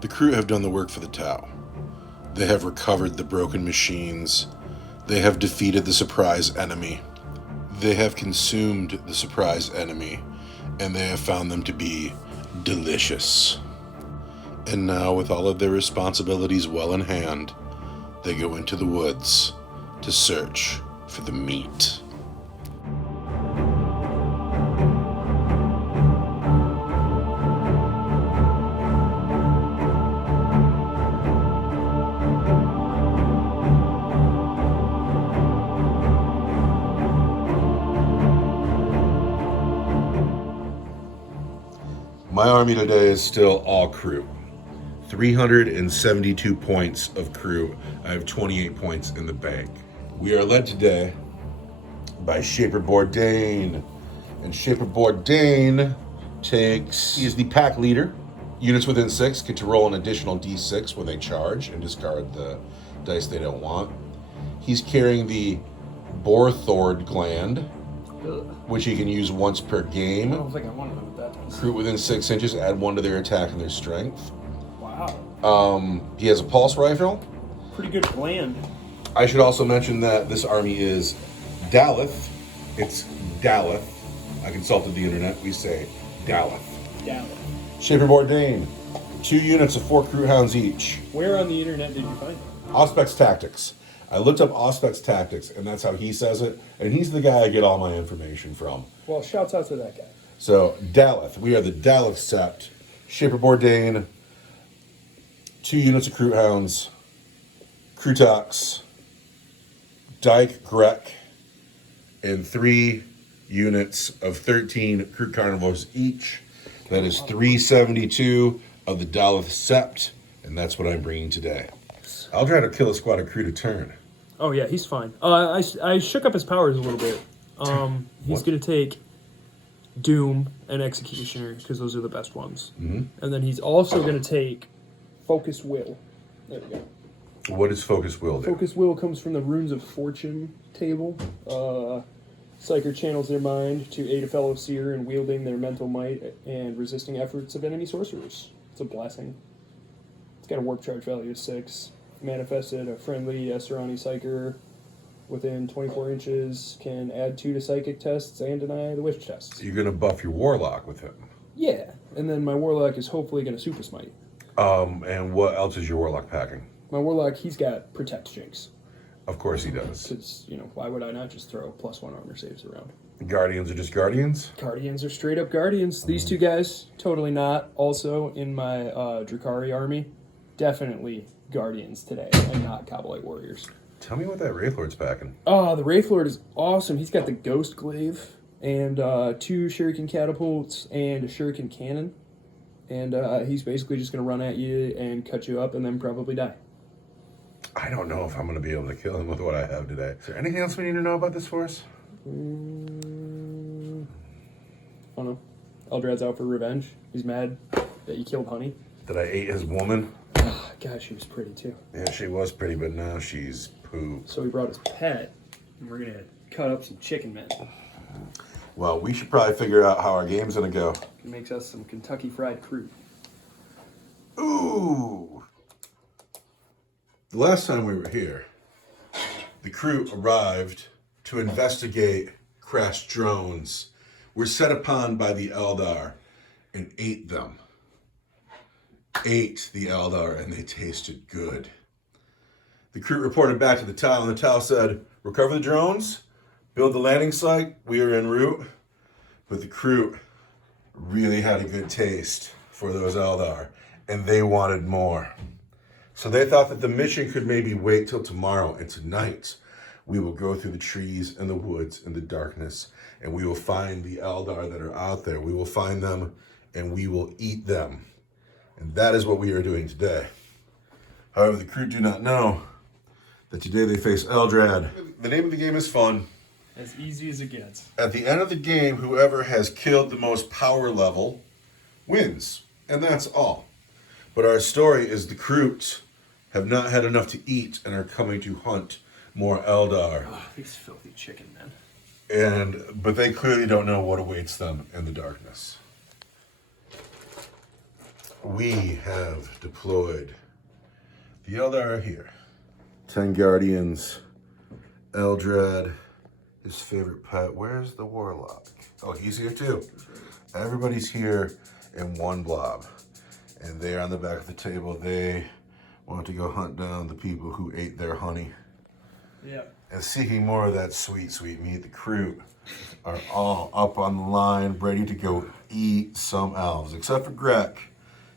The Kroot have done the work for the Tau. They have recovered the broken machines. They have defeated the surprise enemy. They have consumed the surprise enemy, and they have found them to be delicious. And now, with all of their responsibilities well in hand, they go into the woods to search for the meat. My army today is still all Kroot. 372 points of Kroot. I have 28 points in the bank. We are led today by Shaper Bourdain. And Shaper Bourdain he is the pack leader. Units within 6 get to roll an additional d6 when they charge and discard the dice they don't want. He's carrying the Borthord gland, which he can use once per game. I don't think I want to know what that does. Kroot within 6 inches, add 1 to their attack and their strength. Wow. He has a pulse rifle. Pretty good gland. I should also mention that this army is Daleth. It's Daleth. I consulted the internet. We say Daleth. Daleth. Shaper Bourdain. 2 units of 4 Kroot hounds each. Where on the internet did you find that? Auspex Tactics. I looked up Auspex Tactics, and that's how he says it. And he's the guy I get all my information from. Well, shouts out to that guy. So, Daleth. We are the Daleth Sept. Shaper Bourdain. 2 units of Kroot hounds. Krootox. Dyke Grek. And 3 units of 13 Kroot carnivores each. That is 372 of the Daleth Sept. And that's what I'm bringing today. I'll try to kill a squad of Kroot a turn. Oh, yeah, he's fine. I shook up his powers a little bit. He's going to take Doom and Executioner, because those are the best ones. Mm-hmm. And then he's also going to take Focus Will. There we go. What does Focus Will do? Focus Will comes from the Runes of Fortune table. Psyker channels their mind to aid a fellow seer in wielding their mental might and resisting efforts of enemy sorcerers. It's a blessing. It's got a warp charge value of 6. Manifested a friendly Esserani Psyker within 24 inches, can add 2 to psychic tests and deny the wish tests. You're going to buff your Warlock with him. Yeah, and then my Warlock is hopefully going to Super Smite. And what else is your Warlock packing? My Warlock, he's got Protect Jinx. Of course he does. Because, why would I not just throw +1 armor saves around? Guardians are just Guardians? Guardians are straight up Guardians. These 2 guys, totally not. Also, in my Drakari army, definitely Guardians today, and not Cowboy Warriors. Tell me what that Wraithlord's packing. The Wraithlord is awesome. He's got the Ghost Glaive, and 2 Shuriken Catapults, and a Shuriken Cannon. And he's basically just going to run at you and cut you up and then probably die. I don't know if I'm going to be able to kill him with what I have today. Is there anything else we need to know about this force? I don't know. Eldrad's out for revenge. He's mad that you killed Honey. That I ate his woman? Oh, God, she was pretty too. Yeah, she was pretty, but now she's poo. So he brought his pet, and we're going to cut up some chicken men. Well, we should probably figure out how our game's going to go. He makes us some Kentucky Fried Kroot. Ooh! The last time we were here, the Kroot arrived to investigate crashed drones, were set upon by the Eldar, and ate them. Ate the Eldar, and they tasted good. The Kroot reported back to the Tau, and the Tau said, recover the drones, build the landing site, we are en route. But the Kroot really had a good taste for those Eldar, and they wanted more. So they thought that the mission could maybe wait till tomorrow, and tonight we will go through the trees and the woods and the darkness, and we will find the Eldar that are out there. We will find them, and we will eat them. And that is what we are doing today. However, the Kroot do not know that today they face Eldrad. The name of the game is fun. As easy as it gets. At the end of the game, whoever has killed the most power level wins. And that's all. But our story is the Kroot have not had enough to eat and are coming to hunt more Eldar. Oh, these filthy chicken men. But they clearly don't know what awaits them in the darkness. we have deployed. The Eldar are here. 10 Guardians. Eldrad, his favorite pet. Where's the Warlock? Oh, he's here too. Everybody's here in one blob. And they're on the back of the table. They want to go hunt down the people who ate their honey. Yeah. And seeking more of that sweet, sweet meat. The Kroot are all up on the line, ready to go eat some elves. Except for Grek,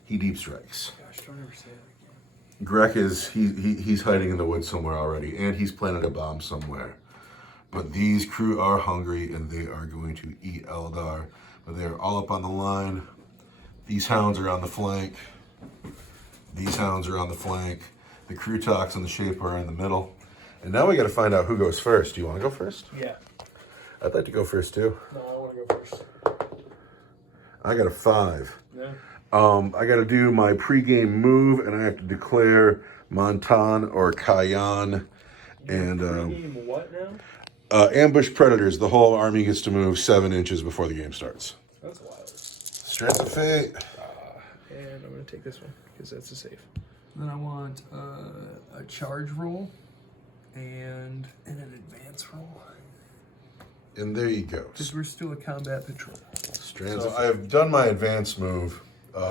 he deep strikes. Gosh, don't ever say that again. Grek is, he's hiding in the woods somewhere already, and he's planted a bomb somewhere. But these Kroot are hungry, and they are going to eat Eldar. But they're all up on the line. These hounds are on the flank. These hounds are on the flank. The Krootox and the Shaper are in the middle. And now we got to find out who goes first. Do you want to go first? Yeah. I'd like to go first too. No, I want to go first. I got a 5. Yeah. I got to do my pregame move, and I have to declare Montan or Kayan. And Pregame what now? ambush predators. The whole army gets to move 7 inches before the game starts. That's wild. Strength of Fate. And I'm going to take this one because that's a safe. Then I want a charge roll and an advance roll. And there you go. Because we're still a combat patrol. Strands. So I've done my advance move,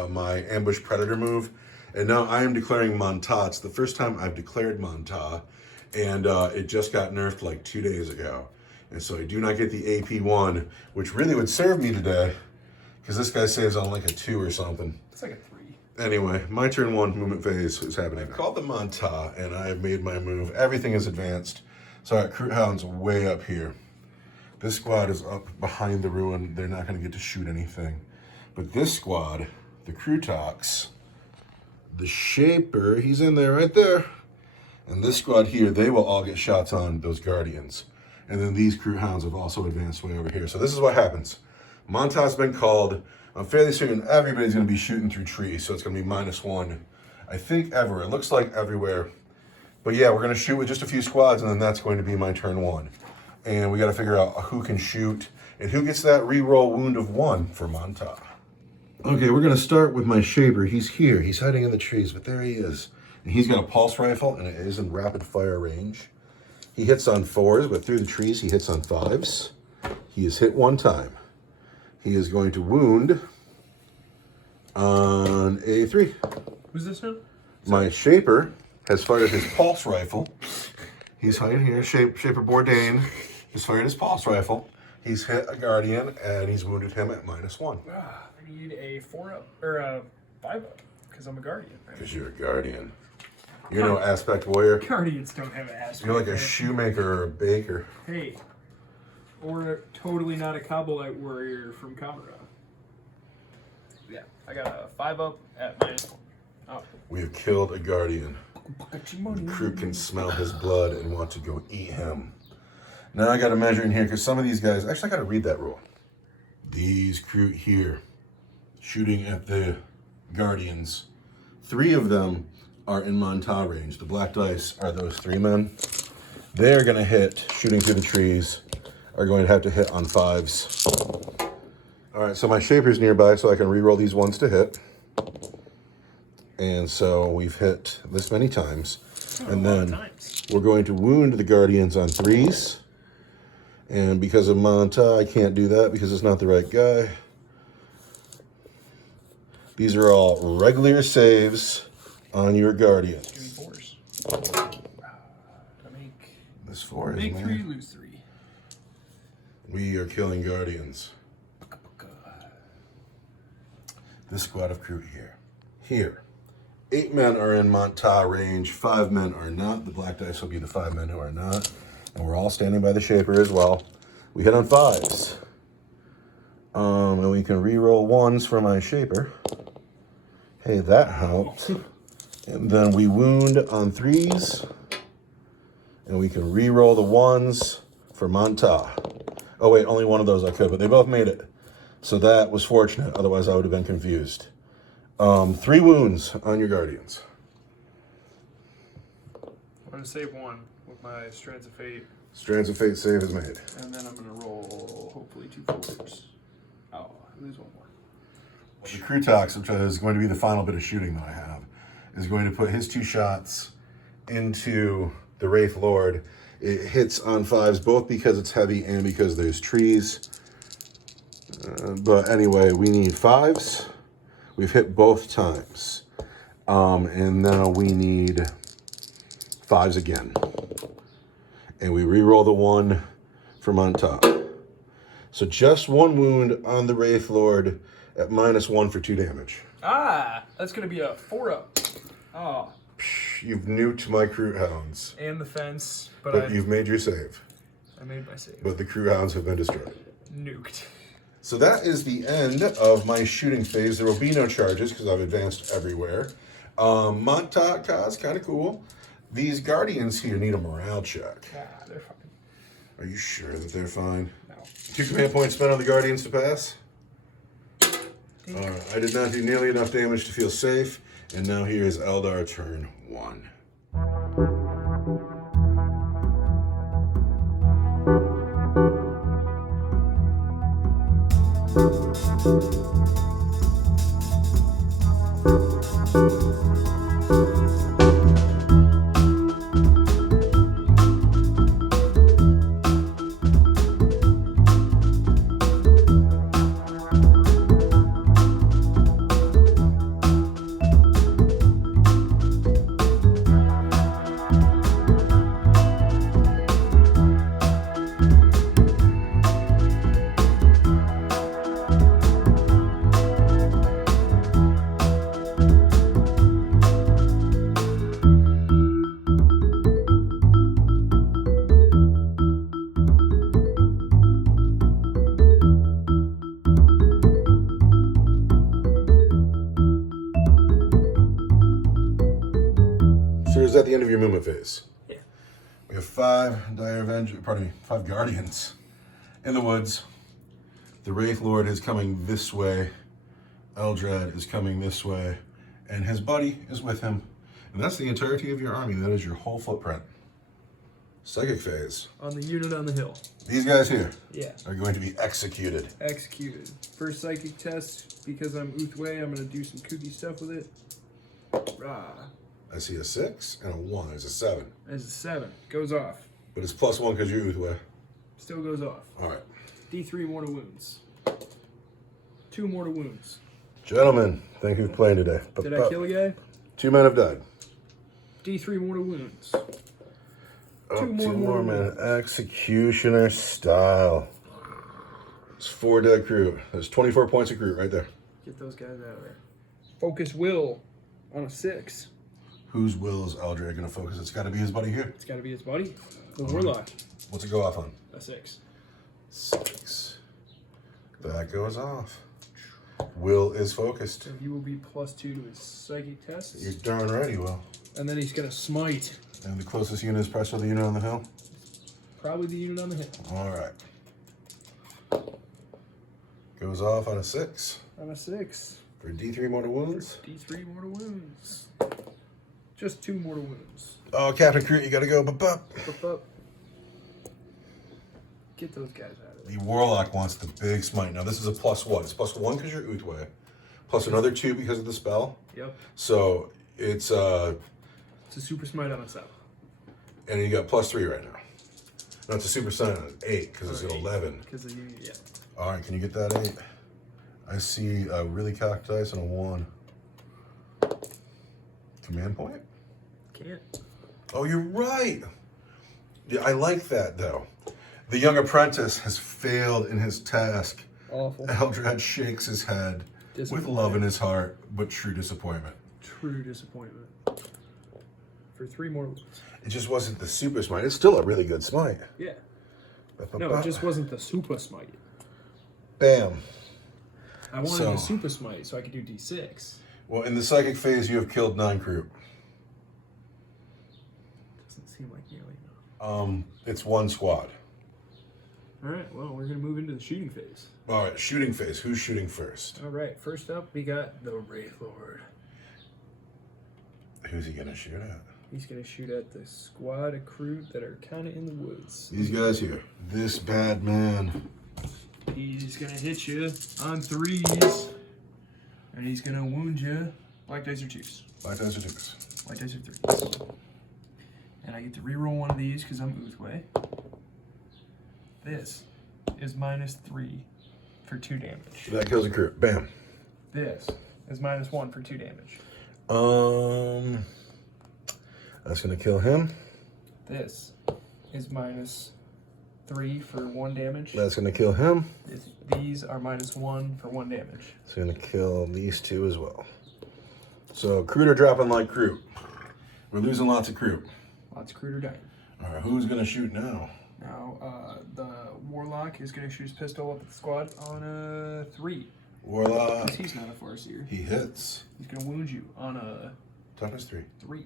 my ambush predator move, and now I am declaring Manta. It's the first time I've declared Manta, and it just got nerfed like 2 days ago. And so I do not get the AP1, which really would serve me today, because this guy saves on like a 2 or something. It's like a 3. Anyway, my turn 1 movement phase is happening. I called the Manta, and I have made my move. Everything is advanced. So I got Kroot Hounds way up here. This squad is up behind the ruin. They're not going to get to shoot anything. But this squad, the Krootox, the Shaper, he's in there right there. And this squad here, they will all get shots on those Guardians. And then these Kroot Hounds have also advanced way over here. So this is what happens. Monta's been called. I'm fairly certain everybody's going to be shooting through trees. So it's going to be -1. I think ever. It looks like everywhere. But yeah, we're going to shoot with just a few squads, and then that's going to be my turn 1. And we got to figure out who can shoot and who gets that reroll wound of 1 for Manta. Okay, we're going to start with my Shaper. He's here. He's hiding in the trees, but there he is. And he's got a pulse rifle, and it is in rapid fire range. He hits on 4s, but through the trees, he hits on 5s. He is hit 1 time. He is going to wound on a 3. Who's this now? My Shaper has fired his pulse rifle. He's hiding here. Shaper Bourdain has fired his pulse rifle. He's hit a Guardian, and he's wounded him at -1. I need a 4-up or a 5-up because I'm a Guardian. Right? Because you're a Guardian. You're no aspect warrior. Guardians don't have an aspect. You're like a shoemaker or a baker. Hey, or totally not a Kabbalite warrior from Kamara. Yeah, I got a 5-up at -1. Oh. We have killed a Guardian. The Kroot can smell his blood and want to go eat him. Now I got to measure in here because some of these guys, actually I got to read that rule. These Kroot here, shooting at the Guardians. 3 of them are in Manta range. The black dice are those 3 men. They are going to hit, shooting through the trees, are going to have to hit on 5s. All right, so my Shaper's nearby so I can reroll these 1s to hit. And so we've hit this many times. And then we're going to wound the Guardians on 3s. And because of Manta, I can't do that because it's not the right guy. These are all regular saves on your Guardians. Give me 4s. This 4 is Make mine. 3, lose 3. We are killing Guardians. This squad of Kroot here. Here. 8 men are in Manta range. 5 men are not. The black dice will be the 5 men who are not. And we're all standing by the Shaper as well. We hit on 5s. And we can re-roll 1s for my Shaper. Hey, that helped. And then we wound on 3s. And we can re-roll the 1s for Manta. Oh wait, only 1 of those I could, but they both made it. So that was fortunate, otherwise I would have been confused. 3 wounds on your Guardians. I'm going to save 1 with my Strands of Fate. Strands of Fate save is made. And then I'm going to roll, hopefully, 2 4s. Oh, I lose 1 more. The Krootox, which is going to be the final bit of shooting that I have, is going to put his 2 shots into the Wraith Lord. It hits on 5s, both because it's heavy and because there's trees. But anyway, we need 5s. We've hit both times. And now we need 5s again. And we re-roll the 1 from on top. So just 1 wound on the Wraith Lord at -1 for 2 damage. Ah, that's going to be a 4-up. Oh. You've nuked my Kroot hounds. And the fence, But you've made your save. I made my save. But the Kroot hounds have been destroyed. Nuked. So that is the end of my shooting phase. There will be no charges because I've advanced everywhere. Montauk is kind of cool. These Guardians here need a morale check. Nah, they're fine. Are you sure that they're fine? No. 2 command points spent on the Guardians to pass. Alright, I did not do nearly enough damage to feel safe. And now here is Eldar turn 1. So is that the end of your movement phase? Yeah. We have 5 5 Guardians in the woods. The Wraith Lord is coming this way. Eldrad is coming this way. And his buddy is with him. And that's the entirety of your army. That is your whole footprint. Psychic phase. On the unit on the hill. These guys here are going to be executed. Executed. First psychic test, because I'm Uthway, I'm going to do some kooky stuff with it. Rah. I see a 6 and a 1. There's a 7. There's a 7. Goes off. But it's +1 because you're Uthway. Still goes off. All right. D3 mortal wounds. 2 mortal wounds. Gentlemen, thank you for playing today. Did I kill a guy? 2 men have died. D3 mortal wounds. Two more men. Executioner style. It's 4 dead Kroot. There's 24 points of Kroot right there. Get those guys out of there. Focus will on a 6. Whose will is Eldar going to focus? It's got to be his buddy here. It's got to be his buddy. The Warlock. What's it go off on? A 6. 6. That goes off. Will is focused. So he will be +2 to his psychic tests. You're darn right he will. And then he's going to smite. And the closest unit is pressed with the unit on the hill? Probably the unit on the hill. All right. Goes off on a 6. On a 6. For D3 mortal wounds? D3 mortal wounds. Just 2 mortal wounds. Oh, Captain Kroot, you got to go. Up. Get those guys out of there. The Warlock wants the big smite. Now, this is a +1. It's +1 because you're Uthway. Plus another 2 because of the spell. Yep. So, it's a super smite on a 7. And you got +3 right now. No, it's a super smite on an 8 because it's an 11. Because of you, yeah. All right, can you get that 8? I see a really cocked dice and a 1. Command point? Can't. Oh, you're right. Yeah, I like that, though. The young apprentice has failed in his task. Awful. Eldrad shakes his head with love in his heart, but true disappointment. True disappointment. For 3 more wounds. It just wasn't the super smite. It's still a really good smite. Yeah. No, it just wasn't the super smite. Bam. I wanted the super smite so I could do D6. Well, in the psychic phase, you have killed 9 Kroot. Doesn't seem like nearly enough. It's 1 squad. All right, well, we're going to move into the shooting phase. All right, shooting phase. Who's shooting first? All right, first up, we got the Wraith Lord. Who's he going to shoot at? He's going to shoot at the squad of Kroot that are kind of in the woods. These guys here. This bad man. He's going to hit you on 3s. And he's gonna wound you. Black dice or twos. Black dice or twos. White dice or threes. And I get to reroll one of these because I'm Uthway. This is -3 for 2 damage. That kills a Kroot. Bam. This is -1 for 2 damage. That's gonna kill him. This is -3 for 1 damage. That's gonna kill him. These are -1 for 1 damage. It's gonna kill these two as well. So Kroot are dropping like Kroot. We're losing lots of Kroot. Lots of Kroot are dying. All right, who's gonna shoot now? Now, the Warlock is going to shoot his pistol up at the squad on a 3. Warlock. He's not a Farseer. He hits. He's going to wound you on a Toughness 3. 3.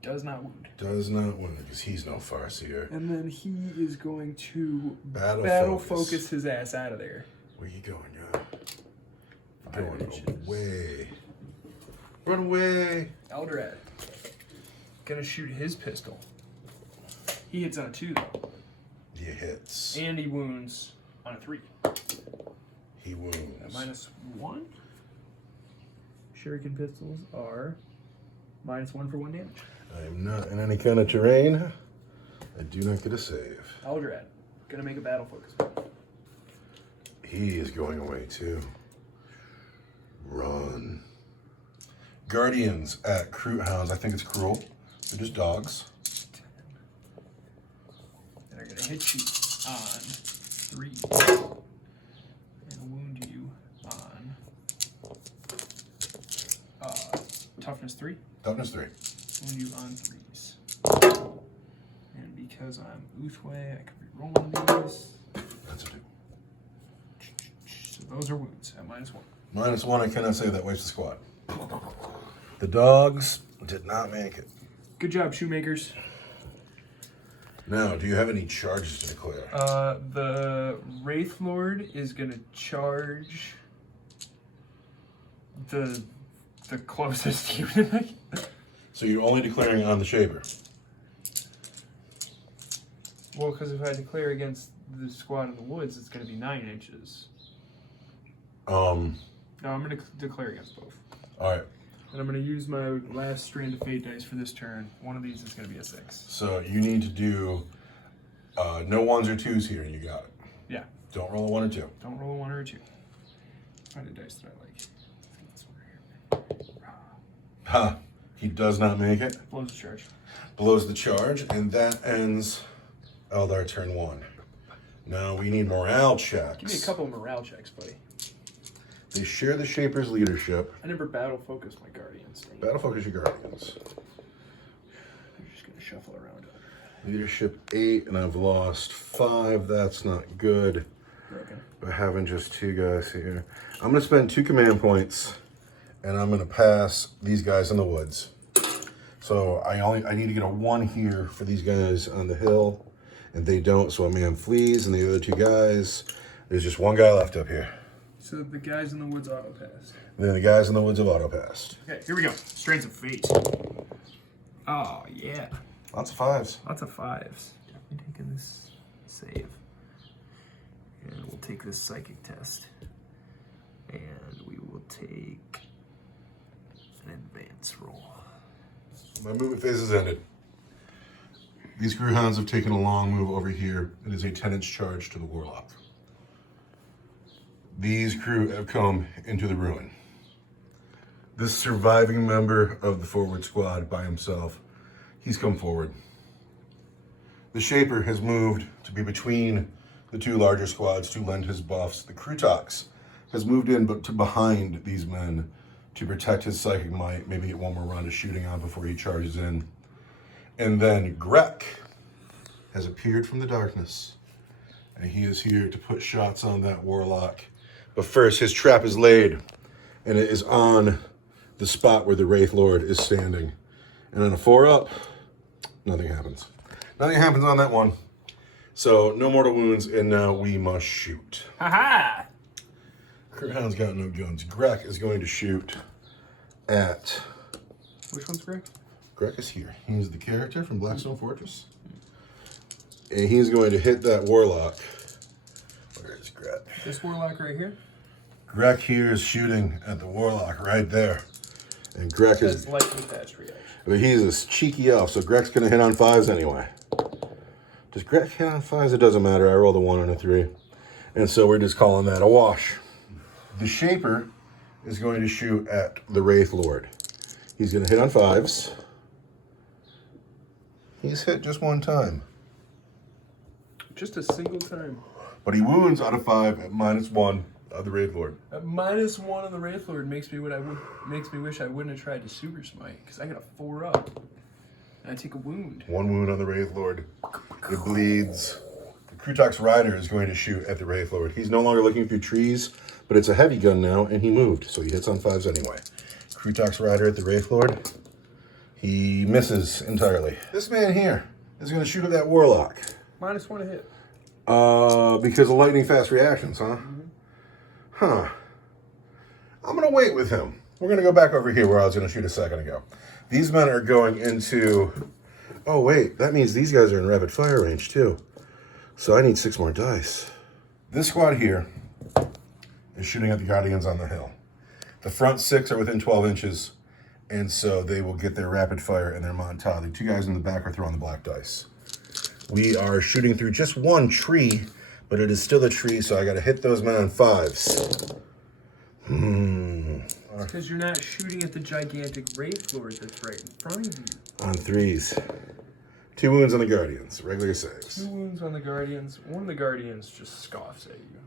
Does not wound. Does not wound because he's no Farseer. And then he is going to Battle focus his ass out of there. Where you going, guy? 5 Going inches. away. Run away. Eldar gonna shoot his pistol. He hits on a 2 though. He hits. And he wounds on a 3. He wounds. At -1. Shuriken pistols are -1 for 1 damage. I am not in any kind of terrain. I do not get a save. Eldar gonna make a battle focus. He is going away too. Run. Guardians at Kroot Hounds. I think it's cruel. They're just dogs. And they're gonna hit you on 3 and wound you on toughness 3. Toughness 3. Wound you on 3s. And because I'm Uthway, I can reroll one of these. That's a 2. So those are wounds at -1. -1, I cannot save that. Waste the squad. The dogs did not make it. Good job, Shoemakers. Now, do you have any charges to declare? The Wraith Lord is gonna charge the closest unit. So you're only declaring on the Shaper. Well, because if I declare against the squad in the woods, it's gonna be 9 inches. No, I'm gonna declare against both. All right. And I'm gonna use my last strand of fate dice for this turn. One of these is gonna be a 6. So you need to do no 1s or 2s here. You got it. Yeah. Don't roll a 1 or 2. Don't roll a 1 or a 2. Find a dice that I like. Let's get this one right here. Ha! He does not make it. Blows the charge. Blows the charge, and that ends Eldar turn 1. Now we need morale checks. Give me a couple of morale checks, buddy. They share the Shaper's leadership. I never battle focus my guardians. Battle focus your guardians. I'm just gonna shuffle around. Leadership 8, and I've lost 5. That's not good. Broken. By having just 2 guys here. I'm gonna spend 2 command points, and I'm gonna pass these guys in the woods. So I need to get a 1 here for these guys on the hill, and they don't. So a man flees, and the other 2 guys. There's just 1 guy left up here. So the guys in the woods auto passed. And then the guys in the woods have auto passed. Okay, here we go. Strands of Fate. Oh yeah. Lots of 5s. Lots of 5s. Definitely taking this save. And we'll take this psychic test. And we will take an advance roll. My movement phase has ended. These Kroot Hounds have taken a long move over here. It is a 10-inch charge to the Warlock. These Kroot have come into the ruin. This surviving member of the forward squad by himself, he's come forward. The Shaper has moved to be between the 2 larger squads to lend his buffs. The Krootox has moved in but to behind these men to protect his psychic might, maybe get 1 more round of shooting on before he charges in. And then Grek has appeared from the darkness, and he is here to put shots on that Warlock. But first, his trap is laid, and it is on the spot where the Wraith Lord is standing. And on a 4-up, nothing happens. Nothing happens on that one. So, no mortal wounds, and now we must shoot. Ha-ha! Kroot Hound's got no guns. Grek is going to shoot at... Which one's Greg? Grek is here. He's the character from Blackstone Fortress. And he's going to hit that Warlock. Where is Grek? This Warlock right here? Greg here is shooting at the Warlock right there. And Greg is... Has lightning fast reaction. But he's a cheeky elf, so Greg's going to hit on 5s anyway. Does Greg hit on 5s? It doesn't matter. I rolled a 1 and a 3. And so we're just calling that a wash. The Shaper is going to shoot at the Wraith Lord. He's going to hit on 5s. He's hit just 1 time. Just a single time. But he wounds out of 5 at -1 of the Wraith Lord. At -1 on the Wraith Lord makes me wish I wouldn't have tried to Super Smite, because I got a 4 up. And I take a wound. 1 wound on the Wraith Lord. It bleeds. The Kroot's Rider is going to shoot at the Wraith Lord. He's no longer looking through trees, but it's a heavy gun now, and he moved, so he hits on 5s anyway. Kroot's Rider at the Wraith Lord. He misses entirely. This man here is going to shoot at that Warlock. -1 to hit. Because of lightning fast reactions, huh? Mm-hmm. Huh. I'm going to wait with him. We're going to go back over here where I was going to shoot a second ago. These men are going into... Oh, wait. That means these guys are in rapid fire range, too. So I need 6 more dice. This squad here is shooting at the Guardians on the hill. The front 6 are within 12 inches, and so they will get their rapid fire and their Montague. The 2 guys in the back are throwing the black dice. We are shooting through just 1 tree, but it is still a tree, so I got to hit those men on 5s. Because you're not shooting at the gigantic Wraith Lord that's right in front of you. On 3s. 2 wounds on the Guardians. Regular saves. 2 wounds on the Guardians. One of the Guardians just scoffs at you.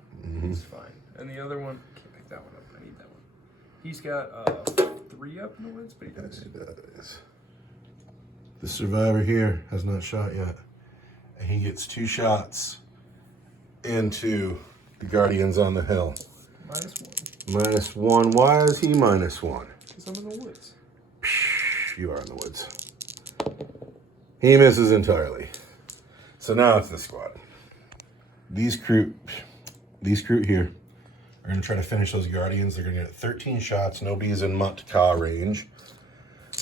He's fine. And the other one, can't pick that one up. I need that one. He's got 3 up in the woods, but he does. Yes, he does. The survivor here has not shot yet. And he gets 2 shots into the Guardians on the hill. -1. -1. Why is he -1? Because I'm in the woods. You are in the woods. He misses entirely. So now it's the squad. These Kroot here are going to try to finish those Guardians. They're going to get 13 shots. Nobody's in Montague range.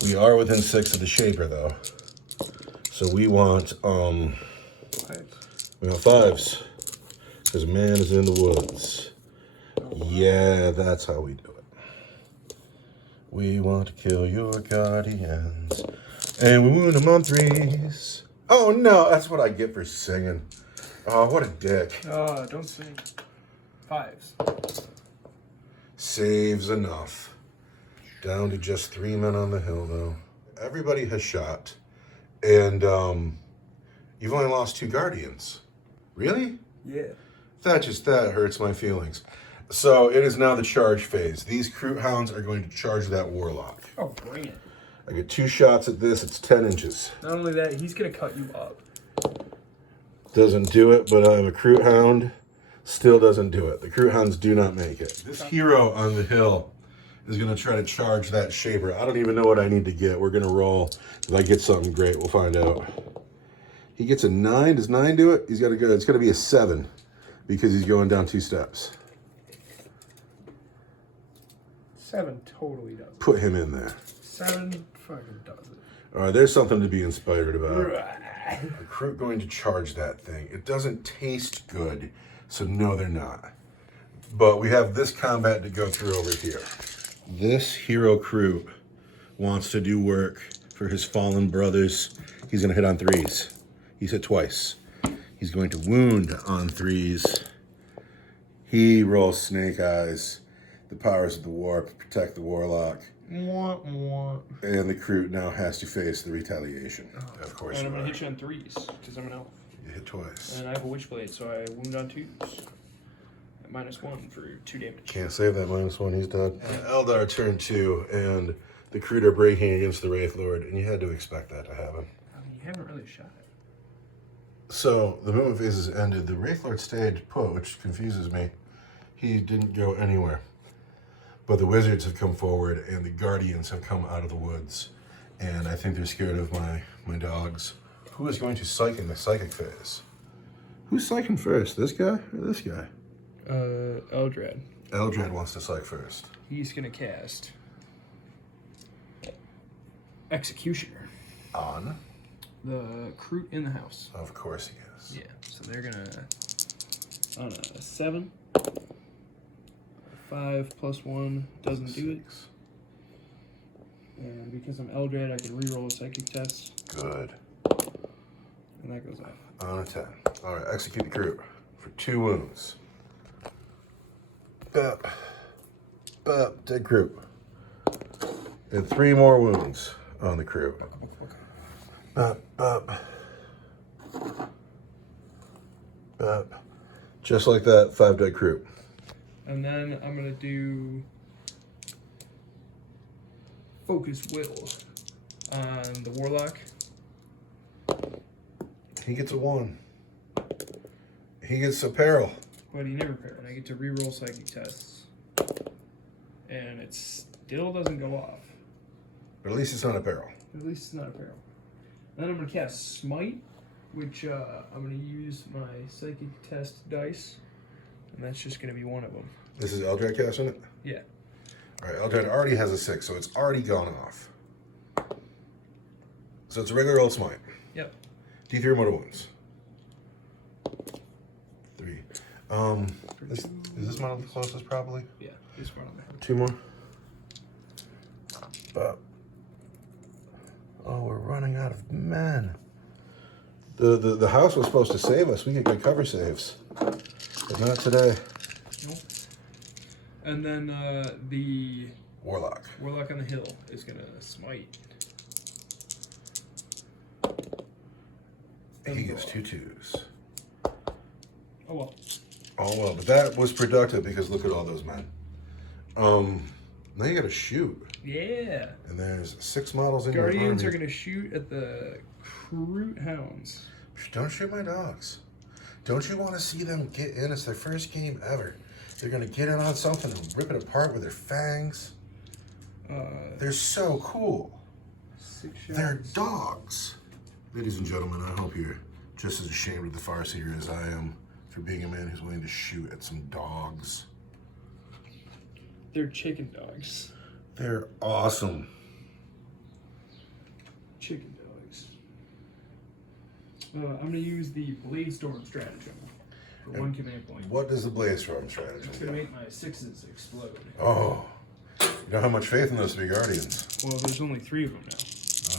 We are within 6 of the Shaper, though. So we want 5s. Because man is in the woods. Yeah, that's how we do it. We want to kill your Guardians. And we wound them on 3s. Oh no, that's what I get for singing. Oh, what a dick. Don't sing. 5s. Saves enough. Down to just 3 men on the hill, though. Everybody has shot. And you've only lost 2 Guardians. Really? Yeah. That hurts my feelings. So it is now the charge phase. These Kroot hounds are going to charge that Warlock. Oh, bring it. I get 2 shots at this. It's 10 inches. Not only that, he's going to cut you up. Doesn't do it, but I'm a Kroot hound. Still doesn't do it. The Kroot hounds do not make it. This hero on the hill is going to try to charge that Shaper. I don't even know what I need to get. We're going to roll. If I get something great, we'll find out. He gets a 9. Does 9 do it? He's got to go. It's going to be a 7 because he's going down 2 steps. 7 totally does it. Put him in there. 7 fucking does it. All right, there's something to be inspired about. A Kroot going to charge that thing. It doesn't taste good, so no, they're not. But we have this combat to go through over here. This hero Kroot wants to do work for his fallen brothers. He's going to hit on 3s. He's hit twice. He's going to wound on 3s. He rolls snake eyes. The powers of the warp protect the Warlock. And the Kroot now has to face the retaliation. Of course. And I'm going to hit you on 3s, because I'm an elf. You hit twice. And I have a Witchblade, so I wound on 2s. At -1 for 2 damage. Can't save that -1, he's dead. Eldar turn 2, and the Kroot are breaking against the Wraith Lord, and you had to expect that to happen. I mean, you haven't really shot it. So, the movement phases ended. The Wraith Lord stayed put, which confuses me. He didn't go anywhere. But the wizards have come forward, and the Guardians have come out of the woods. And I think they're scared of my dogs. Who is going to psych in the psychic phase? Who's psyching first? This guy or this guy? Eldrad. Eldrad wants to psych first. He's going to cast Executioner. On? The Kroot in the house. Of course he is. Yeah, so they're going to... On a 7... 5 5 plus 1 doesn't do it. And because I'm Eldar, I can reroll a psychic test. Good. And that goes off. On a 10. All right, execute the Kroot for 2 wounds. Bop. Bop. Dead Kroot. And 3 more wounds on the Kroot. Bop. Bop. Bop. Just like that, 5 dead Kroot. And then I'm going to do Focus Will on the Warlock. He gets a 1. He gets a peril. But he never parried. I get to reroll psychic tests. And it still doesn't go off. But at least it's not a peril. At least it's not a peril. Then I'm going to cast Smite, which I'm going to use my psychic test dice. And that's just going to be one of them. This is Eldar casting it? Yeah. All right, Eldar already has a 6, so it's already gone off. So it's a regular old smite. Yep. D3 mortal wounds. 3. Is this one the closest probably? Yeah, this one on the head. 2 more. Oh, we're running out of men. The house was supposed to save us. We get good cover saves. But not today. Nope. And then the Warlock on the hill is going to smite. He gets 2 2s. Oh well. Oh well, but that was productive because look at all those men. Now you gotta shoot. Yeah. And there's 6 models in Guardians your are going to shoot at the Kroot hounds. Don't shoot my dogs. Don't you want to see them get in? It's their first game ever. They're gonna get in on something and rip it apart with their fangs. They're so cool. 6 shots. They're dogs. Ladies and gentlemen, I hope you're just as ashamed of the Farseer as I am for being a man who's willing to shoot at some dogs. They're chicken dogs. They're awesome. Chicken dogs. I'm going to use the Blade Storm stratagem for 1 command point. What does the Blaze Storm strategy It's do? going to make my 6s explode. Oh, you don't have much faith in those to be Guardians. Well, there's only 3 of them now.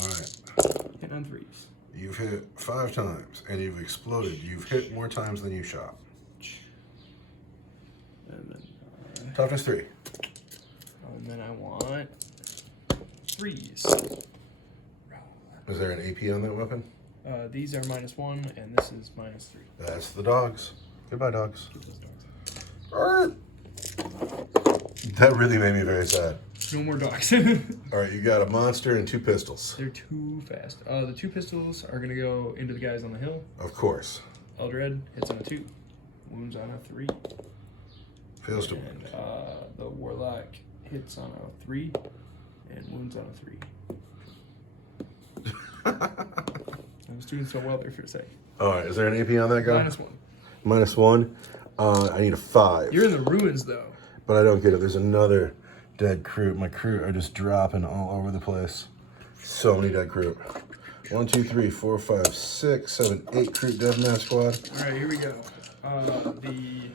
All right. Hit on 3s. You've hit 5 times, and you've exploded. You've hit more times than you shot. And then, Toughness 3. and then I want 3s. Is there an AP on that weapon? These are -1, and this is -3. That's the dogs. Goodbye, dogs. Keep those dogs. Arr! That really made me very sad. No more dogs. All right, you got a monster and 2 pistols. They're too fast. The 2 pistols are going to go into the guys on the hill. Of course. Eldred hits on a 2. Wounds on a 3. Fails to And the Warlock hits on a 3. And wounds on a 3. I was doing so well there for a second. All right, is there an AP on that guy? -1. -1. I need a 5. You're in the ruins, though. But I don't get it. There's another dead Kroot. My Kroot are just dropping all over the place. So many dead Kroot. 1, 2, 3, 4, 5, 6, 7, 8 Kroot dead in that squad. All right, here we go. The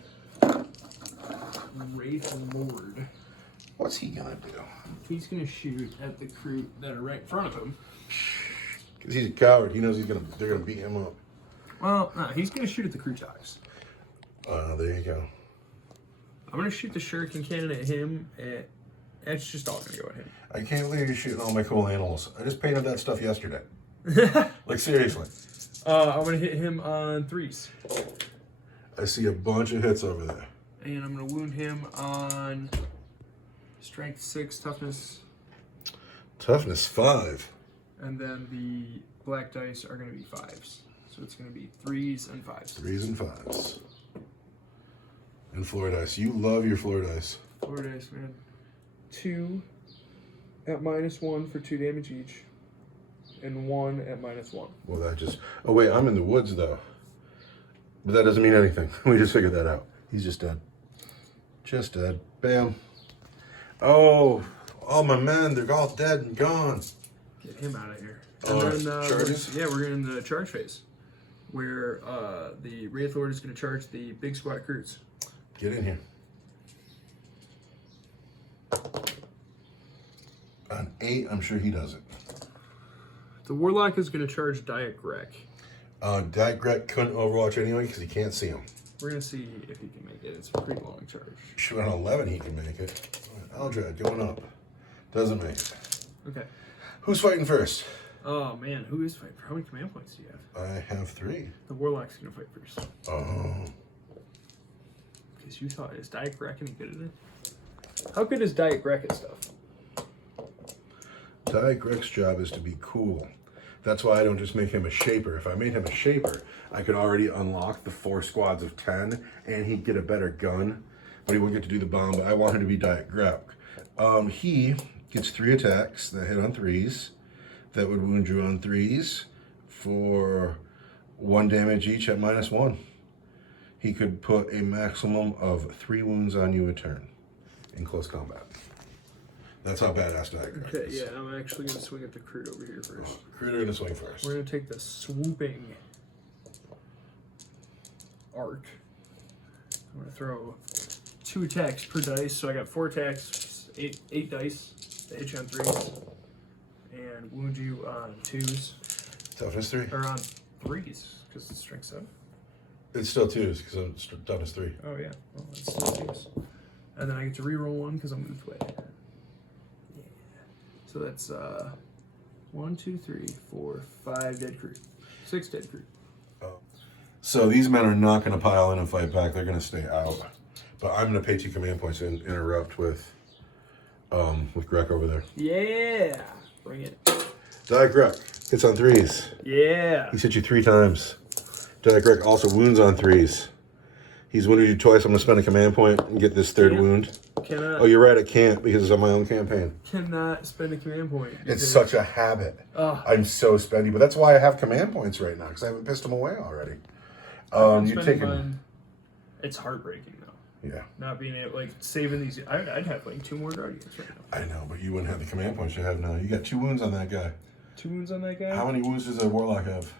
Wraith Lord. What's he gonna do? He's going to shoot at the Kroot that are right in front of him. Because he's a coward. He knows they're gonna beat him up. Well, no, he's going to shoot at the Kroot dogs. There you go. I'm going to shoot the Shuriken Cannon at him, and it's just all going to go at him. I can't believe you're shooting all my cool animals. I just painted that stuff yesterday. Like, seriously. I'm going to hit him on 3s. I see a bunch of hits over there. And I'm going to wound him on Strength 6, Toughness. Toughness 5. And then the black dice are going to be 5s. So it's going to be 3s and 5s. 3s and 5s. And floor dice. You love your floor dice. Floor dice, man. 2 at -1 for 2 damage each. And 1 at -1. Well, that just... Oh, wait, I'm in the woods, though. But that doesn't mean anything. We just figured that out. He's just dead. Just dead. Bam. Oh, all my men, they're all dead and gone. Get him out of here. Oh, And then, charges? we're in the charge phase. Where the Wraith Lord is going to charge the big squad Kroots. Get in here. On 8, I'm sure he does it. The Warlock is going to charge Diet Grek. Diet Grek couldn't Overwatch anyway because he can't see him. We're going to see if he can make it. It's a pretty long charge. Shoot, on 11 he can make it. Eldar going up. Doesn't make it. Okay. Who's fighting first? Oh, man. Who is fighting? How many command points do you have? I have 3. The Warlock's going to fight first. Oh. Because you thought, is Diet Grek any good at it? How good is Diet Grek at stuff? Diet Grek's job is to be cool. That's why I don't just make him a shaper. If I made him a shaper, I could already unlock the 4 squads of 10, and he'd get a better gun, but he wouldn't get to do the bomb, but I want him to be Diet Grek. He gets 3 attacks that hit on 3s, that would wound you on 3s for 1 damage each at -1. He could put a maximum of 3 wounds on you a turn in close combat. That's how badass Diet Grek Okay, is. yeah, I'm actually going to swing at the Kroot over here first. Kroot are gonna swing first. We're going to take the swooping arc. I'm going to throw 2 attacks per dice, so I got 4 attacks, 8 dice. They hit you on 3s and wound you on 2s. Toughness 3. Or on 3s, because it's strength 7. It's still 2s because I'm toughness 3. Oh, yeah. Well, it's still 2s. And then I get to reroll 1 because I'm moved away. Yeah. So that's 1, 2, 3, 4, 5 dead Kroot. 6 dead Kroot. So these men are not going to pile in and fight back. They're going to stay out. But I'm going to pay 2 command points and interrupt with Grek over there. Yeah. Bring it. Diet Grek hits on 3s. Yeah. He's hit you 3 times. Diet Grek also wounds on 3s. He's wounded you twice. I'm going to spend a command point and get this 3rd wound. Cannot. Oh, you're right. I can't because it's on my own campaign. Cannot spend a command point. It's such a habit. I'm so spendy. But that's why I have command points right now because I haven't pissed them away already. You're taking... It's heartbreaking though. Yeah. Not being able, like, saving these. I'd have like 2 more Guardians right now. I know, but you wouldn't have the command points you have now. You got 2 wounds on that guy. 2 wounds on that guy? How many wounds does a Warlock have?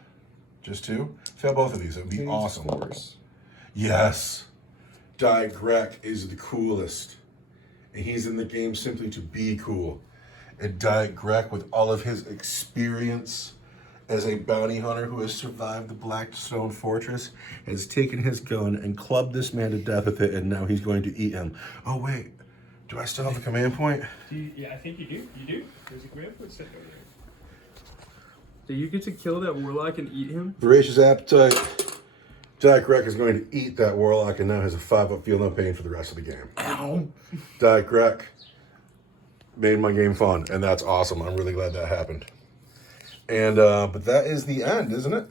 Just 2? Fail both of these. It would be awesome. Force. Yes. Diet Grek is the coolest. And he's in the game simply to be cool. And Diet Grek, with all of his experience as a bounty hunter who has survived the Blackstone Fortress, has taken his gun and clubbed this man to death with it, and now he's going to eat him. Oh, wait. Do I still have a command point? Yeah, I think you do. You do. There's a command point sitting over there. Do you get to kill that Warlock and eat him? Voracious Appetite. Diet Grek is going to eat that Warlock and now has a 5-up feel no pain for the rest of the game. Ow. Diet Grek made my game fun, and that's awesome. I'm really glad that happened. And but that is the end, isn't it?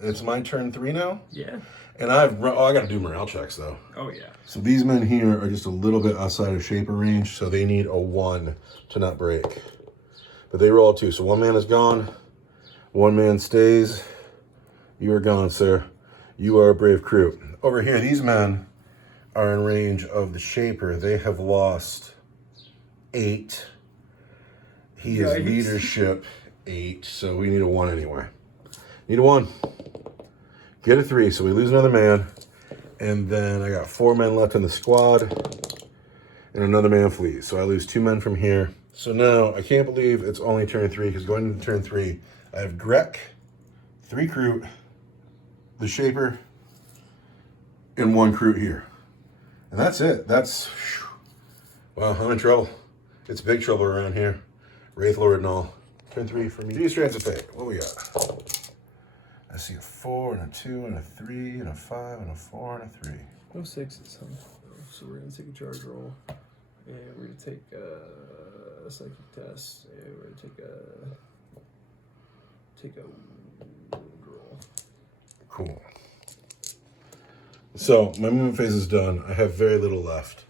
It's my turn 3 now. Yeah. And I got to do morale checks though. Oh yeah. So these men here are just a little bit outside of shaper range, so they need a 1 to not break. But they roll 2, so 1 man is gone. 1 man stays. You are gone, sir. You are a brave Kroot. Over here, these men are in range of the shaper. They have lost 8. He is Yikes. leadership 8, so we need a 1 anyway. Need a 1. Get a 3, so we lose another man. And then I got 4 men left in the squad. And another man flees. So I lose 2 men from here. So now, I can't believe it's only turn 3, because going into turn 3, I have Grek, 3 Kroot, the shaper, and 1 Kroot here. And that's it. That's, well, I'm in trouble. It's big trouble around here. Wraith Lord and all. Turn 3 for me. 3 strands of fate. What we got? I see a 4 and a 2 and a 3 and a 5 and a 4 and a 3. No 6s, huh? So we're gonna take a charge roll, and we're gonna take a psychic test, and we're gonna take a wound roll. Cool. So my movement phase is done. I have very little left.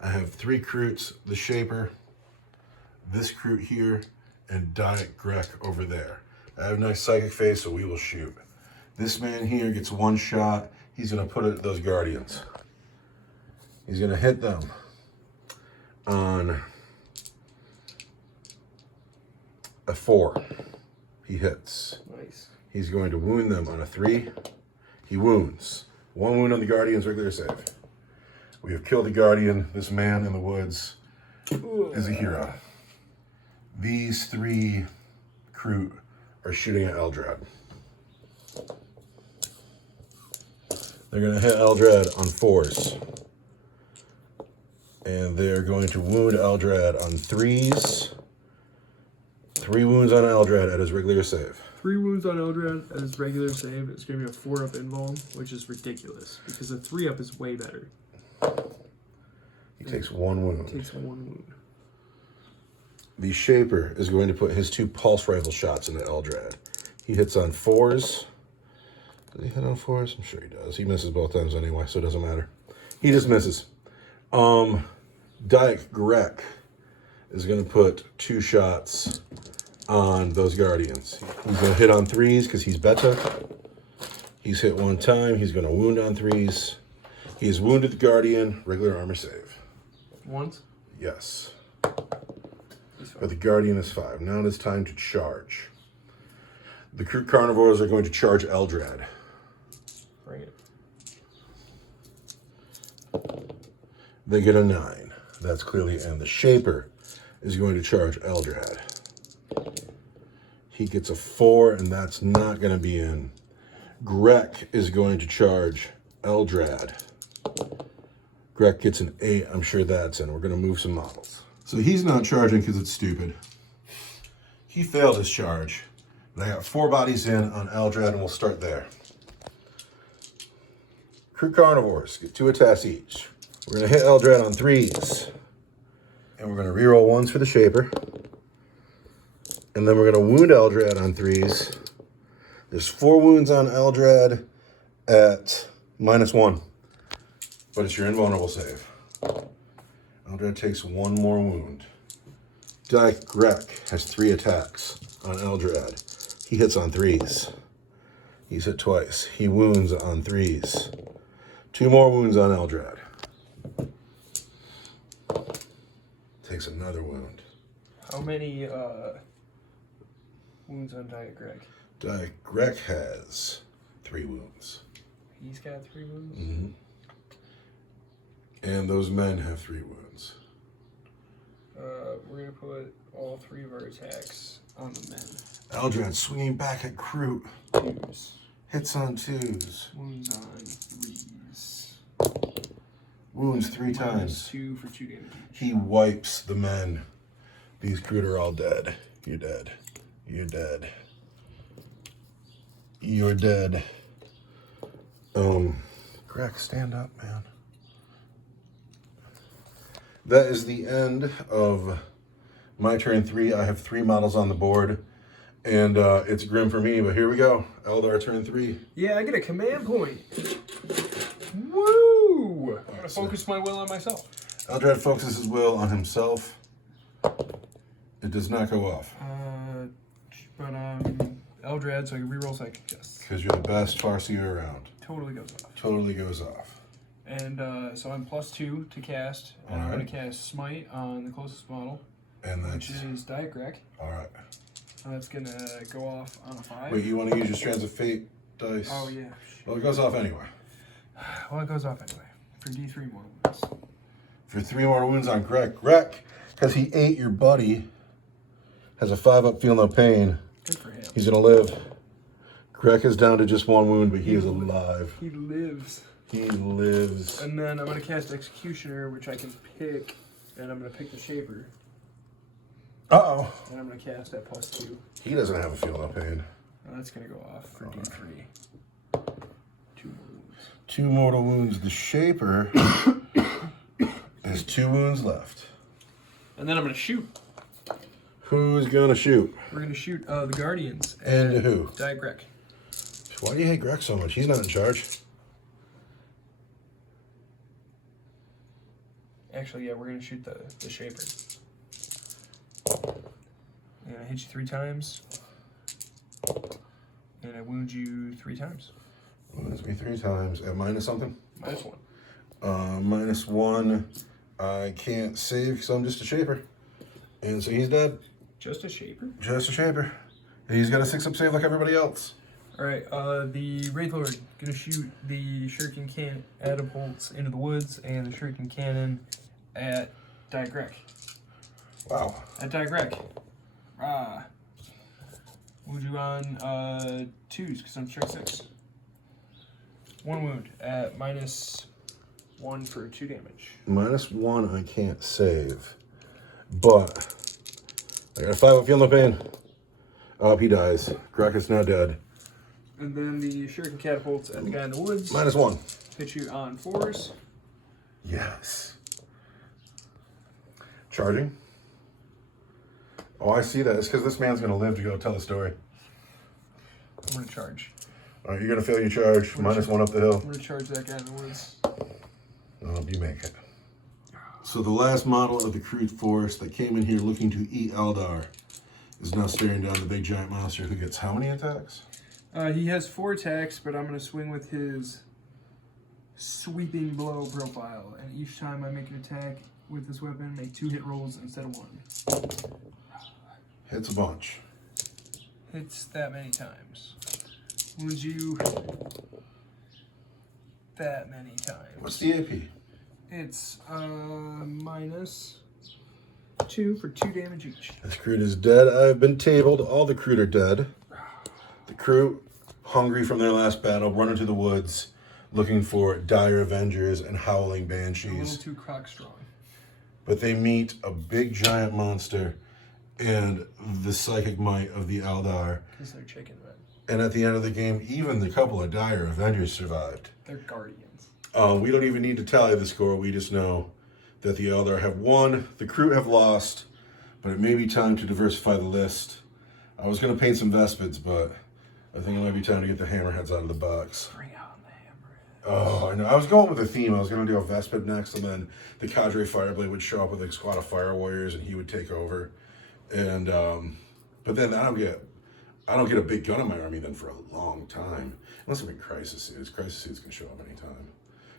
I have 3 Kroots, the shaper, this Kroot here, and Diet Grek over there. I have a nice psychic phase, so we will shoot. This man here gets 1 shot. He's gonna put it at those Guardians. He's gonna hit them on a 4. He hits. Nice. He's going to wound them on a 3. He wounds. 1 wound on the Guardian's regular save. We have killed the Guardian. This man in the woods is a hero. These 3 Kroot are shooting at Eldrad. They're going to hit Eldrad on 4s. And they're going to wound Eldrad on 3s. 3 wounds on Eldrad at his regular save. 3 wounds on Eldrad at his regular save. It's going to be a 4-up invuln, which is ridiculous because a 3-up is way better. He takes 1 wound. Takes 1 wound. The Shaper is going to put his 2 pulse rifle shots into Eldrad. He hits on 4s. Does he hit on 4s? I'm sure he does. He misses both times anyway, so it doesn't matter. He just misses. Dyke Grek is going to put 2 shots on those Guardians. He's going to hit on 3s because he's beta. He's hit 1 time. He's going to wound on 3s. He's wounded the Guardian. Regular armor save. Once? Yes. But the Guardian is 5. Now it is time to charge. The Kroot Carnivores are going to charge Eldrad. Bring it. They get a 9. That's clearly in. The Shaper is going to charge Eldrad. He gets a 4, and that's not going to be in. Grek is going to charge Eldrad. Grek gets an 8. I'm sure that's in. We're going to move some models. So he's not charging because it's stupid. He failed his charge. But I got 4 bodies in on Eldrad, and we'll start there. Kroot Carnivores get 2 attacks each. We're going to hit Eldrad on 3s. And we're going to reroll 1s for the Shaper. And then we're going to wound Eldrad on 3s. There's 4 wounds on Eldrad at -1. But it's your invulnerable save. Eldrad takes 1 more wound. Dyke Grek has 3 attacks on Eldrad. He hits on 3s. He's hit twice. He wounds on 3s. 2 more wounds on Eldrad. Takes another wound. How many wounds on Dyke Grek? Dyke Grek has 3 wounds. He's got 3 wounds? Mm-hmm. And those men have 3 wounds. We're going to put all 3 of our attacks on the men. Eldrad swinging back at Kroot. 2s. Hits on 2s. Wounds on 3s. Wounds 3 times. -2 for 2 damage. He wipes the men. These Kroot are all dead. You're dead. You're dead. You're dead. Greg, stand up, man. That is the end of my turn 3. I have 3 models on the board, and it's grim for me, but here we go. Eldar turn 3. Yeah, I get a command point. Woo! I'm gonna focus my will on myself. Eldrad focuses his will on himself. It does not go off. But Eldrad, so I can reroll psychic tests. Because you're the best Farseer around. Totally goes off. Totally goes off. And so I'm +2 to cast, and I'm going to cast Smite on the closest model, and that's, which is Dyke Grek. Alright. That's going to go off on a 5. Wait, you want to use your Strands of Fate dice? Oh, yeah. Well, it goes off anyway. Well, it goes off anyway. For D3 more wounds. For 3 more wounds on Grek. Grek, because he ate your buddy, has a 5-up, feel no pain. Good for him. He's going to live. Grek is down to just 1 wound, but he is alive. He lives. He lives. And then I'm going to cast Executioner, which I can pick, and I'm going to pick the Shaper. Uh-oh. And I'm going to cast at +2. He doesn't have a feel no pain. And that's going to go off for D3. 2 more wounds. 2 mortal wounds. The Shaper has 2 wounds left. And then I'm going to shoot. Who's going to shoot? We're going to shoot the Guardians. And who? Dyke Grek. Why do you hate Grek so much? He's not in charge. Actually, yeah, we're going to shoot the Shaper. And I hit you 3 times. And I wound you 3 times. Wounds me 3 times at minus something? -1. -1. I can't save because I'm just a Shaper. And so he's dead. Just a Shaper? Just a Shaper. And he's got a 6-up save like everybody else. Alright, the Wraith Lord gonna shoot the Shuriken Cannon catapults into the woods and the Shuriken Cannon at Dyke Grek. Wow. Anti-Greg. Wound you on 2s because I'm strike 6. 1 wound at -1 for 2 damage. -1 I can't save. But I got a 5 feeling no pain. Oh, he dies. Greg is now dead. And then the shuriken catapults at the guy in the woods. -1. Hit you on 4s. Yes. Charging. Oh, I see that. It's because this man's going to live to go tell the story. I'm going to charge. All right, you're going to fail your charge. -1 up the hill. I'm going to charge that guy in the woods. You make it. So the last model of the Kroot force that came in here looking to eat Eldar is now staring down the big giant monster who gets how many attacks? He has 4 attacks, but I'm going to swing with his sweeping blow profile. And each time I make an attack with this weapon, make 2 hit rolls instead of 1. Hits a bunch. Hits that many times. Wounds you that many times. What's the AP? It's -2 for 2 damage each. This Kroot is dead. I've been tabled. All the Kroot are dead. The Kroot, hungry from their last battle, run into the woods looking for dire avengers and howling A banshees. little too croc strong. But they meet a big giant monster and the psychic might of the Eldar. Because they're chicken men. And at the end of the game, even the couple of dire avengers survived. They're guardians. We don't even need to tally the score. We just know that the Eldar have won, the Kroot have lost, but it may be time to diversify the list. I was going to paint some Vespids, but I think it might be time to get the Hammerheads out of the box. Bring out the hammerhead. Oh, I know. I was going with a theme. I was going to do a Vespid next, and then the Cadre Fireblade would show up with a squad of Fire Warriors, and he would take over. And but then I don't get a big gun in my army then for a long time, unless I'm in Crisis Suits. Crisis Suits can show up anytime.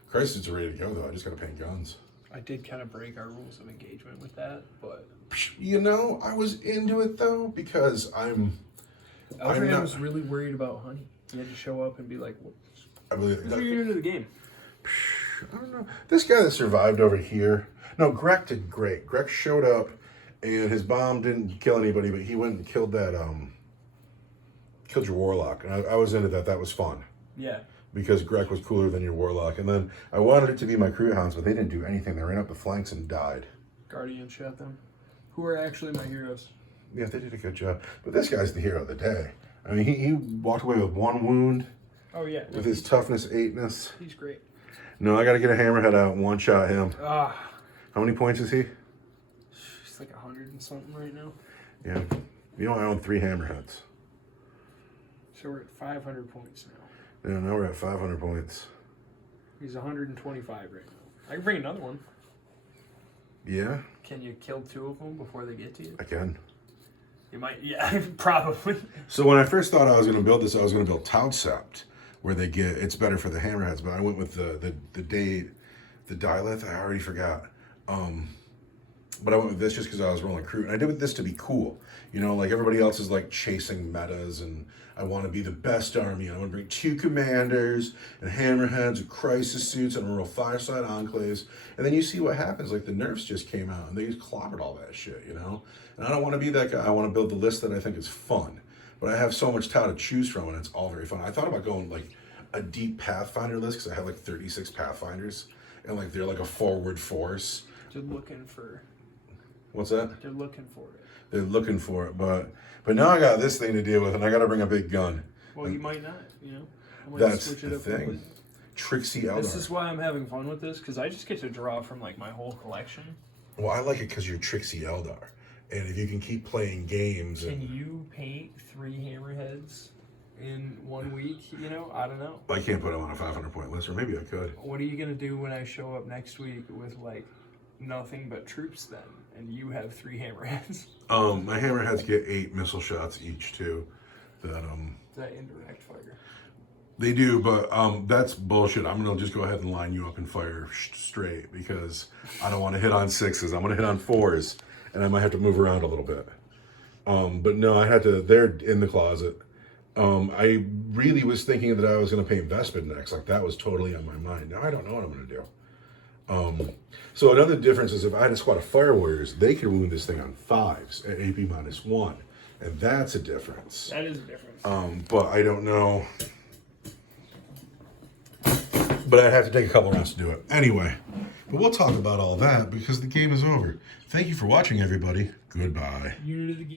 Crisis Suits are ready to go though. I just got to paint guns. I did kind of break our rules of engagement with that, but You know, I was into it though because I'm Eldar was really worried about Honey. He had to show up and be like, "What? I believe Because you're into the game." I don't know. This guy that survived over here. No, Greg did great. Greg showed up, and his bomb didn't kill anybody, but he went and killed that killed your warlock, and I was into that. That was fun. Yeah. Because Greg was cooler than your warlock, and then I wanted it to be my Kroot hounds, but they didn't do anything. They ran up the flanks and died. Guardian shot them. Who are actually my heroes? Yeah, they did a good job. But this guy's the hero of the day. I mean, he walked away with 1 wound. Oh yeah. With his toughness 8ness. He's great. No, I got to get a hammerhead out and one-shot him. How many points is he? He's like 100 and something right now. Yeah. You know, I own 3 hammerheads. So we're at 500 points now. Yeah, now we're at 500 points. He's 125 right now. I can bring another one. Yeah, Can you kill 2 of them before they get to you? I can. You might, yeah, probably. So when I first thought I was going to build this, I was going to build Towsept, where they get, it's better for the hammerheads, but I went with the Dilith, I already forgot. But I went with this just because I was rolling Kroot, and I did with this to be cool. You know, like everybody else is like chasing metas, and I want to be the best army. I want to bring 2 commanders and hammerheads and crisis suits and roll fireside enclaves. And then you see what happens. Like the nerfs just came out, and they just clobbered all that shit, you know? And I don't want to be that guy. I want to build the list that I think is fun. But I have so much Tau to choose from, and it's all very fun. I thought about going like a deep Pathfinder list because I have like 36 Pathfinders, and like they're like a forward force. They're looking for. What's that? They're looking for it. They're looking for it, but now I got this thing to deal with, and I got to bring a big gun. Well, you might not, you know? I might That's switch it the up thing. completely. Trixie Eldar. This is why I'm having fun with this, because I just get to draw from like my whole collection. Well, I like it because you're Trixie Eldar, and if you can keep playing games. Can you paint 3 hammerheads in 1 week? You know, I don't know. I can't put them on a 500-point list, or maybe I could. What are you gonna do when I show up next week with like nothing but troops then, and you have 3 hammerheads? My hammerheads get 8 missile shots each too. That Indirect fire. They do, but that's bullshit. I'm gonna just go ahead and line you up and fire straight because I don't want to hit on 6s. I'm gonna hit on 4s, and I might have to move around a little bit. But no, I had to. They're in the closet. I really was thinking that I was gonna paint Vespid next. Like that was totally on my mind. Now I don't know what I'm gonna do. So another difference is if I had a squad of fire warriors, they could wound this thing on 5s at AP -1, and that's a difference. That is a difference. But I don't know. But I'd have to take a couple rounds to do it. Anyway, but we'll talk about all that because the game is over. Thank you for watching, everybody. Goodbye. Unit of the game.